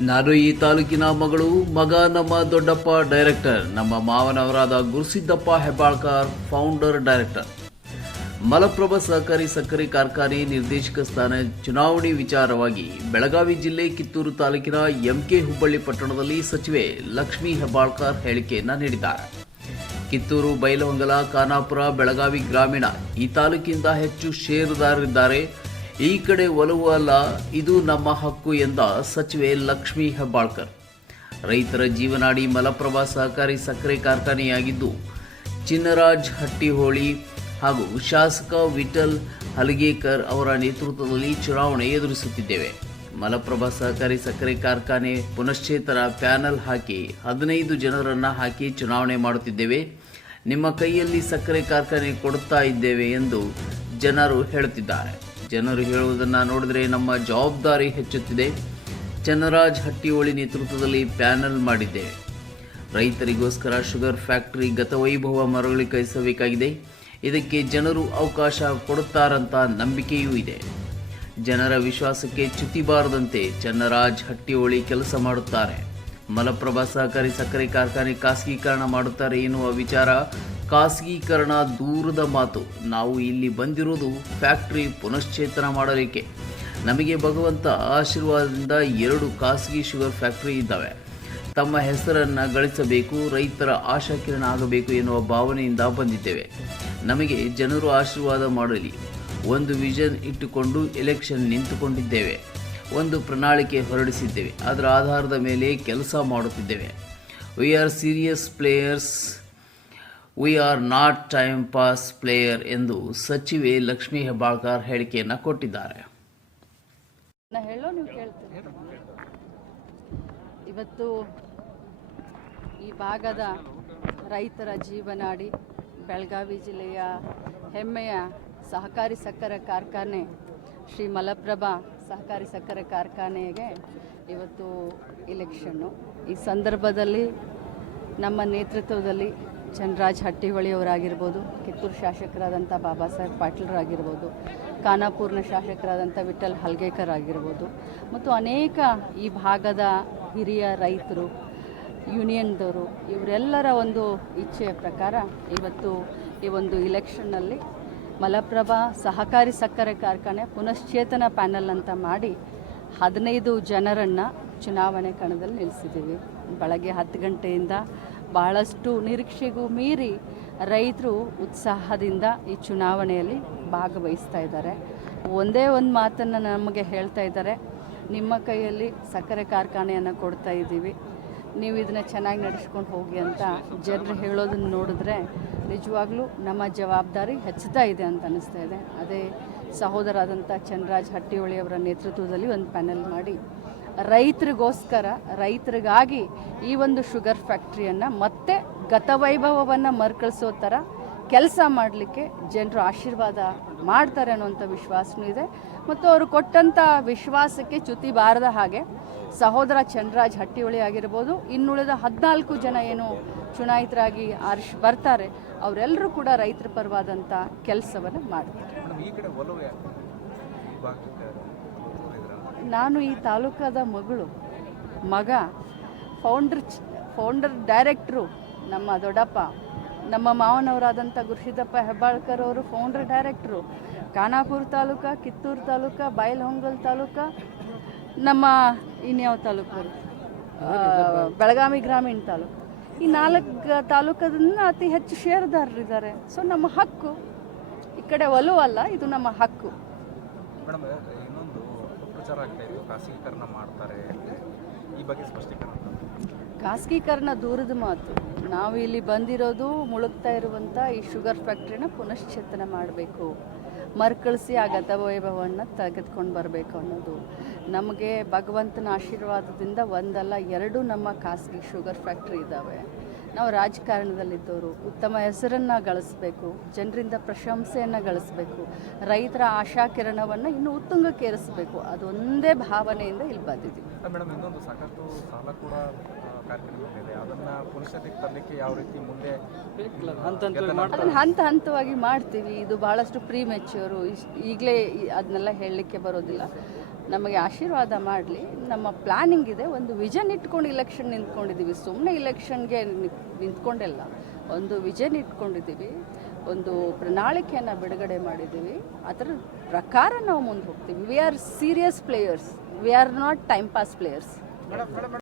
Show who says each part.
Speaker 1: ನಾನು ಈ ತಾಲೂಕಿನ ಮಗಳು, ಮಗ ನಮ್ಮ ದೊಡ್ಡಪ್ಪ ಡೈರೆಕ್ಟರ್, ನಮ್ಮ ಮಾವನವರಾದ ಗುರುಸಿದ್ದಪ್ಪ ಹೆಬ್ಬಾಳ್ಕರ್ ಫೌಂಡರ್ ಡೈರೆಕ್ಟರ್ ಮಲಪ್ರಭಾ ಸಹಕಾರಿ ಸಕ್ಕರೆ ಕಾರ್ಖಾನೆ ನಿರ್ದೇಶಕ ಸ್ಥಾನ, ಚುನಾವಣೆ ವಿಚಾರವಾಗಿ ಬೆಳಗಾವಿ ಜಿಲ್ಲೆ ಕಿತ್ತೂರು ತಾಲೂಕಿನ ಎಂಕೆ ಹುಬ್ಬಳ್ಳಿ ಪಟ್ಟಣದಲ್ಲಿ ಸಚಿವೆ ಲಕ್ಷ್ಮೀ ಹೆಬ್ಬಾಳ್ಕರ್ ಹೇಳಿಕೆಯನ್ನ ನೀಡಿದ್ದಾರೆ. ಕಿತ್ತೂರು, ಬೈಲಹೊಂಗಲ, ಖಾನಾಪುರ, ಬೆಳಗಾವಿ ಗ್ರಾಮೀಣ ಈ ತಾಲೂಕಿಂದ ಹೆಚ್ಚು ಷೇರುದಾರರಿದ್ದಾರೆ. ಈ ಕಡೆ ಒಲವು ಅಲ್ಲ, ಇದು ನಮ್ಮ ಹಕ್ಕು ಎಂದ ಸಚಿವೆ ಲಕ್ಷ್ಮೀ ಹೆಬ್ಬಾಳ್ಕರ್. ರೈತರ ಜೀವನಾಡಿ ಮಲಪ್ರಭಾ ಸಹಕಾರಿ ಸಕ್ಕರೆ ಕಾರ್ಖಾನೆಯಾಗಿದ್ದು, ಚಿನ್ನರಾಜ್ ಹಟ್ಟಿಹೋಳಿ ಹಾಗೂ ಶಾಸಕ ವಿಠಲ್ ಹಲಗೇಕರ್ ಅವರ ನೇತೃತ್ವದಲ್ಲಿ ಚುನಾವಣೆ ಎದುರಿಸುತ್ತಿದ್ದೇವೆ. ಮಲಪ್ರಭಾ ಸಹಕಾರಿ ಸಕ್ಕರೆ ಕಾರ್ಖಾನೆ ಪುನಶ್ಚೇತನ ಪ್ಯಾನಲ್ ಹಾಕಿ ಹದಿನೈದು ಜನರನ್ನು ಹಾಕಿ ಚುನಾವಣೆ ಮಾಡುತ್ತಿದ್ದೇವೆ. ನಿಮ್ಮ ಕೈಯಲ್ಲಿ ಸಕ್ಕರೆ ಕಾರ್ಖಾನೆ ಕೊಡುತ್ತಾ ಇದ್ದೇವೆ ಎಂದು ಜನರು ಹೇಳುತ್ತಿದ್ದಾರೆ. ಜನರು ಹೇಳುವುದನ್ನು ನೋಡಿದರೆ ನಮ್ಮ ಜವಾಬ್ದಾರಿ ಹೆಚ್ಚುತ್ತಿದೆ. ಚನ್ನರಾಜ್ ಹಟ್ಟಿಹೊಳಿ ನೇತೃತ್ವದಲ್ಲಿ ಪ್ಯಾನಲ್ ಮಾಡಿದ್ದೇವೆ ರೈತರಿಗೋಸ್ಕರ ಶುಗರ್ ಫ್ಯಾಕ್ಟರಿ ಗತವೈಭವ ಮರಳಿಕೈಸಬೇಕಾಗಿದೆ ಇದಕ್ಕೆ ಜನರು ಅವಕಾಶ ಕೊಡುತ್ತಾರಂತ ನಂಬಿಕೆಯೂ ಇದೆ. ಜನರ ವಿಶ್ವಾಸಕ್ಕೆ ಚ್ಯುತಿ ಬಾರದಂತೆ ಚನ್ನರಾಜ್ ಹಟ್ಟಿಹೊಳಿ ಕೆಲಸ ಮಾಡುತ್ತಾರೆ. ಮಲಪ್ರಭಾ ಸಹಕಾರಿ ಸಕ್ಕರೆ ಕಾರ್ಖಾನೆ ಖಾಸಗೀಕರಣ ಮಾಡುತ್ತಾರೆ ಎನ್ನುವ ವಿಚಾರ ಖಾಸಗೀಕರಣ ದೂರದ ಮಾತು. ನಾವು ಇಲ್ಲಿ ಬಂದಿರೋದು ಫ್ಯಾಕ್ಟ್ರಿ ಪುನಶ್ಚೇತನ ಮಾಡಲಿಕ್ಕೆ. ನಮಗೆ ಭಗವಂತ ಆಶೀರ್ವಾದದಿಂದ ಎರಡು ಖಾಸಗಿ ಶುಗರ್ ಫ್ಯಾಕ್ಟ್ರಿ ಇದ್ದಾವೆ. ತಮ್ಮ ಹೆಸರನ್ನು ಗಳಿಸಬೇಕು, ರೈತರ ಆಶಾಕಿರಣ ಆಗಬೇಕು ಎನ್ನುವ ಭಾವನೆಯಿಂದ ಬಂದಿದ್ದೇವೆ. ನಮಗೆ ಜನರು ಆಶೀರ್ವಾದ ಮಾಡಲಿ. ಒಂದು ವಿಷನ್ ಇಟ್ಟುಕೊಂಡು ಎಲೆಕ್ಷನ್ ನಿಂತುಕೊಂಡಿದ್ದೇವೆ. ಒಂದು ಪ್ರಣಾಳಿಕೆ ಹೊರಡಿಸಿದ್ದೇವೆ. ಅದರ ಆಧಾರದ ಮೇಲೆ ಕೆಲಸ ಮಾಡುತ್ತಿದ್ದೇವೆ. We are serious players we are not time pass player ಎಂದು ಸಚಿವೆ ಲಕ್ಷ್ಮೀ ಹೆಬ್ಬಾಳ್ಕರ್ ಹೇಳಿಕೆಯನ್ನು ಕೊಟ್ಟಿದ್ದಾರೆ.
Speaker 2: ಇವತ್ತು ಈ ಭಾಗದ ರೈತರ ಜೀವನಾಡಿ ಬೆಳಗಾವಿ ಜಿಲ್ಲೆಯ ಹೆಮ್ಮೆಯ ಸಹಕಾರಿ ಸಕ್ಕರೆ ಕಾರ್ಖಾನೆ ಶ್ರೀ ಮಲಪ್ರಭಾ ಸಹಕಾರಿ ಸಕ್ಕರೆ ಕಾರ್ಖಾನೆಗೆ ಇವತ್ತು ಇಲೆಕ್ಷನ್ನು ಈ ಸಂದರ್ಭದಲ್ಲಿ ನಮ್ಮ ನೇತೃತ್ವದಲ್ಲಿ ಚಂದ್ರರಾಜ್ ಹಟ್ಟಿಹೊಳಿಯವರಾಗಿರ್ಬೋದು, ಕಿತ್ತೂರು ಶಾಸಕರಾದಂಥ ಬಾಬಾ ಸಾಹೇಬ್ ಪಾಟೀಲ್ರಾಗಿರ್ಬೋದು, ಖಾನಾಪುರ್ನ ಶಾಸಕರಾದಂಥ ವಿಠಲ್ ಹಲ್ಗೇಕರ್ ಆಗಿರ್ಬೋದು ಮತ್ತು ಅನೇಕ ಈ ಭಾಗದ ಹಿರಿಯ ರೈತರು, ಯೂನಿಯನ್ದವರು, ಇವರೆಲ್ಲರ ಒಂದು ಇಚ್ಛೆಯ ಪ್ರಕಾರ ಇವತ್ತು ಈ ಒಂದು ಇಲೆಕ್ಷನ್ನಲ್ಲಿ ಮಲಪ್ರಭಾ ಸಹಕಾರಿ ಸಕ್ಕರೆ ಕಾರ್ಖಾನೆ ಪುನಶ್ಚೇತನ ಪ್ಯಾನಲ್ ಅಂತ ಮಾಡಿ ಹದಿನೈದು ಜನರನ್ನು ಚುನಾವಣೆ ಕಣದಲ್ಲಿ ನಿಲ್ಲಿಸಿದ್ದೀವಿ. ಬೆಳಗ್ಗೆ ಹತ್ತು ಗಂಟೆಯಿಂದ ಬಹಳಷ್ಟು ನಿರೀಕ್ಷೆಗೂ ಮೀರಿ ರೈತರು ಉತ್ಸಾಹದಿಂದ ಈ ಚುನಾವಣೆಯಲ್ಲಿ ಭಾಗವಹಿಸ್ತಾ ಇದ್ದಾರೆ. ಒಂದೇ ಒಂದು ಮಾತನ್ನು ನಮಗೆ ಹೇಳ್ತಾ ಇದ್ದಾರೆ. ನಿಮ್ಮ ಕೈಯಲ್ಲಿ ಸಕ್ಕರೆ ಕಾರ್ಖಾನೆಯನ್ನು ಕೊಡ್ತಾ ಇದ್ದೀವಿ. ನೀವು ಇದನ್ನು ಚೆನ್ನಾಗಿ ನಡೆಸ್ಕೊಂಡು ಹೋಗಿ ಅಂತ ಜನರು ಹೇಳೋದನ್ನು ನೋಡಿದ್ರೆ ನಿಜವಾಗ್ಲೂ ನಮ್ಮ ಜವಾಬ್ದಾರಿ ಹೆಚ್ಚುತ್ತಾ ಇದೆ ಅಂತ ಅನ್ನಿಸ್ತಾ ಇದೆ. ಅದೇ ಸಹೋದರಾದಂಥ ಚಂದ್ರಾಜ್ ಹಟ್ಟಿಹೊಳಿ ಅವರ ನೇತೃತ್ವದಲ್ಲಿ ಒಂದು ಪ್ಯಾನೆಲ್ ಮಾಡಿ, ರೈತರಿಗೋಸ್ಕರ, ರೈತರಿಗಾಗಿ ಈ ಒಂದು ಶುಗರ್ ಫ್ಯಾಕ್ಟ್ರಿಯನ್ನು ಮತ್ತೆ ಗತವೈಭವವನ್ನು ಮರುಕಳಿಸೋ ಥರ ಕೆಲಸ ಮಾಡಲಿಕ್ಕೆ ಜನರು ಆಶೀರ್ವಾದ ಮಾಡ್ತಾರೆ ಅನ್ನೋಂಥ ವಿಶ್ವಾಸನೂ ಇದೆ. ಮತ್ತು ಅವರು ಕೊಟ್ಟಂಥ ವಿಶ್ವಾಸಕ್ಕೆ ಚ್ಯುತಿ ಬಾರದ ಹಾಗೆ ಸಹೋದರ ಚಂದ್ರರಾಜ್ ಹಟ್ಟಿಹೊಳಿ ಆಗಿರ್ಬೋದು, ಇನ್ನುಳಿದ ಹದಿನಾಲ್ಕು ಜನ ಏನು ಚುನಾಯಿತರಾಗಿ ಆರ್ಶ್ ಬರ್ತಾರೆ. ಅವರೆಲ್ಲರೂ ಕೂಡ ರೈತರ ಪರವಾದಂಥ ಕೆಲಸವನ್ನು ಮಾಡ್ತಾರೆ. ನಾನು ಈ ತಾಲೂಕಾದ ಮಗಳು ಮಗ ಫೌಂಡರ್ ಚ್- ಫೌಂಡರ್ ಡೈರೆಕ್ಟ್ರು ನಮ್ಮ ದೊಡ್ಡಪ್ಪ ನಮ್ಮ ಮಾವನವರಾದಂಥ ಗುರುಸಿದ್ದಪ್ಪ ಹೆಬ್ಬಾಳ್ಕರ್ ಅವರು ಫೌಂಡರ್ ಡೈರೆಕ್ಟ್ರು ಖಾನಾಪುರ ತಾಲೂಕ ಕಿತ್ತೂರು ತಾಲೂಕ ಬೈಲಹೊಂಗಲ್ ತಾಲೂಕ ನಮ್ಮ ಇನ್ಯಾವ ತಾಲೂಕು ಬೆಳಗಾವಿ ಗ್ರಾಮೀಣ ತಾಲೂಕು. ಈ ನಾಲ್ಕು ತಾಲೂಕದಿಂದ ಅತಿ ಹೆಚ್ಚು ಷೇರುದಾರರಿದ್ದಾರೆ ಸೊ ನಮ್ಮ ಹಕ್ಕು ಈ ಕಡೆ ಒಲವು ಅಲ್ಲ ಇದು ನಮ್ಮ ಹಕ್ಕು.
Speaker 3: ಮೇಡಮ್ ಇನ್ನೊಂದು ಅಪಪ್ರಚಾರ ಆಗ್ತಾ ಇತ್ತು. ಖಾಸಗೀಕರಣ ಮಾಡ್ತಾರೆ ಈ ಬಗ್ಗೆ ಸ್ಪಷ್ಟೀಕರಣ
Speaker 2: ಖಾಸಗೀಕರಣ ದೂರದ ಮಾತು. ನಾವು ಇಲ್ಲಿ ಬಂದಿರೋದು ಮುಳುಗ್ತಾ ಇರುವಂಥ ಈ ಶುಗರ್ ಫ್ಯಾಕ್ಟ್ರಿನ ಪುನಶ್ಚೇತನ ಮಾಡಬೇಕು. ಮರುಕಳಿಸಿ ಆ ಗತವೈಭವವನ್ನು ತೆಗೆದುಕೊಂಡು ಬರಬೇಕು ಅನ್ನೋದು. ನಮಗೆ ಭಗವಂತನ ಆಶೀರ್ವಾದದಿಂದ ಒಂದಲ್ಲ, ಎರಡು ನಮ್ಮ ಖಾಸಗಿ ಶುಗರ್ ಫ್ಯಾಕ್ಟ್ರಿ ಇದ್ದಾವೆ ನಾವು ರಾಜಕಾರಣದಲ್ಲಿದ್ದವರು, ಉತ್ತಮ ಹೆಸರನ್ನು ಗಳಿಸ್ಬೇಕು, ಜನರಿಂದ ಪ್ರಶಂಸೆಯನ್ನು ಗಳಿಸಬೇಕು, ರೈತರ ಆಶಾಕಿರಣವನ್ನು ಇನ್ನೂ ಉತ್ತುಂಗಕ್ಕೇರಿಸಬೇಕು. ಅದೊಂದೇ ಭಾವನೆಯಿಂದ ಇಲ್ಲಿ ಬಂದಿದ್ದೀವಿ.
Speaker 3: ಅದನ್ನು ತರಲಿಕ್ಕೆ ಯಾವ ರೀತಿ ಮುಂದೆ
Speaker 2: ಅದನ್ನು ಹಂತ ಹಂತವಾಗಿ ಮಾಡ್ತೀವಿ. ಇದು ಬಹಳಷ್ಟು ಪ್ರೀ ಮೆಚ್ಯೂರು ಈಗಲೇ ಅದನ್ನೆಲ್ಲ ಹೇಳಲಿಕ್ಕೆ ಬರೋದಿಲ್ಲ. ನಮಗೆ ಆಶೀರ್ವಾದ ಮಾಡಲಿ. ನಮ್ಮ ಪ್ಲಾನಿಂಗ್ ಇದೆ. ಒಂದು ವಿಜನ್ ಇಟ್ಕೊಂಡು ಇಲೆಕ್ಷನ್ ನಿಂತ್ಕೊಂಡಿದ್ದೀವಿ ಸುಮ್ಮನೆ ಇಲೆಕ್ಷನ್ಗೆ ನಿಂತ್ಕೊಂಡಿಲ್ಲ. ಒಂದು ವಿಜನ್ ಇಟ್ಕೊಂಡಿದ್ದೀವಿ ಒಂದು ಪ್ರಣಾಳಿಕೆಯನ್ನು ಬಿಡುಗಡೆ ಮಾಡಿದ್ದೀವಿ ಅದರ ಪ್ರಕಾರ ನಾವು ಮುಂದೆ ಹೋಗ್ತೀವಿ. We are serious players we are not time pass players